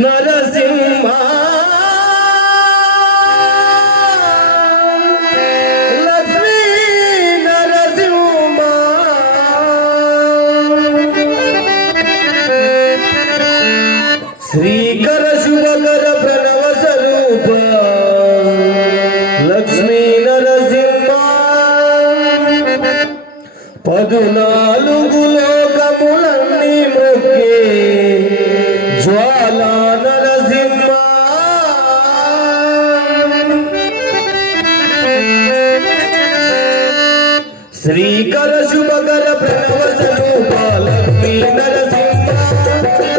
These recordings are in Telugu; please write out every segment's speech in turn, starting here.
నరసింహ. లక్ష్మీ నరసింహ. శ్రీకర శుభకర ప్రణవ స్వరూప.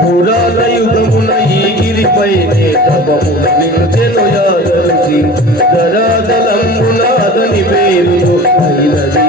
పురాణ యుగమున ఈ గిరిపై నేతమున విరుచెను యాదరుచి దరాదలంబున అదని పేరు అయినది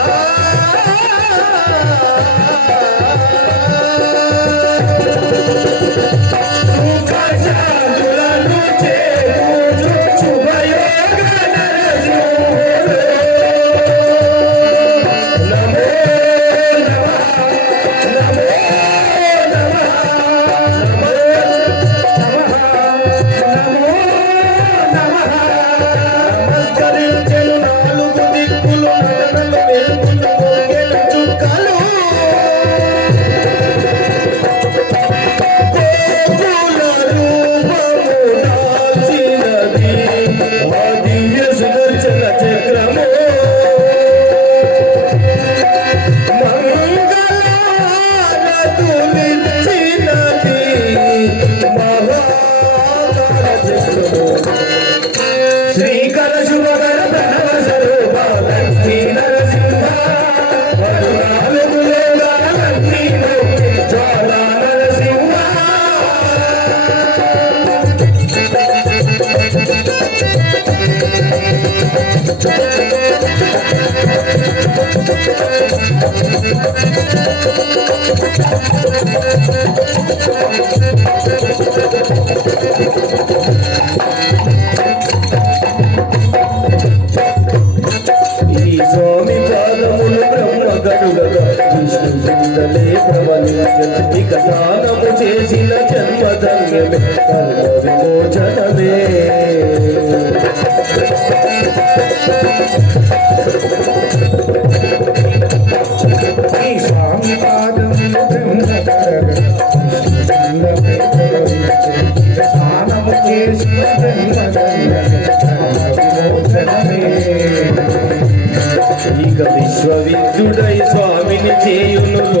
ప్రవలించిన వికసానము చేసిన జన్మధన్యమే. విశ్వవిద్యుడై స్వామిని చేయును.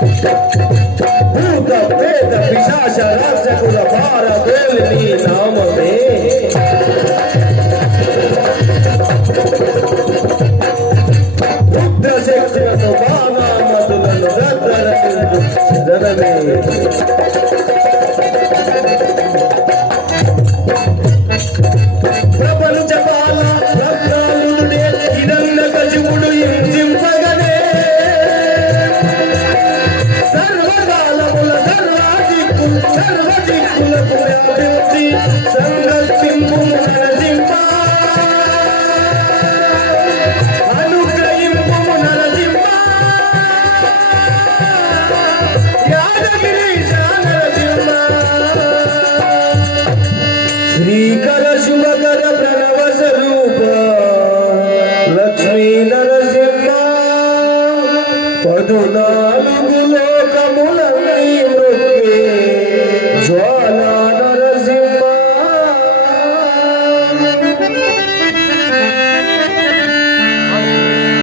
भूत प्रेत पिशाच राक्षस बार बेलनी नाम में रुद्र शिक्षण बाना मधुर रत्न रत्न పద్నాలుగు లోకములన్నీ మృత్యు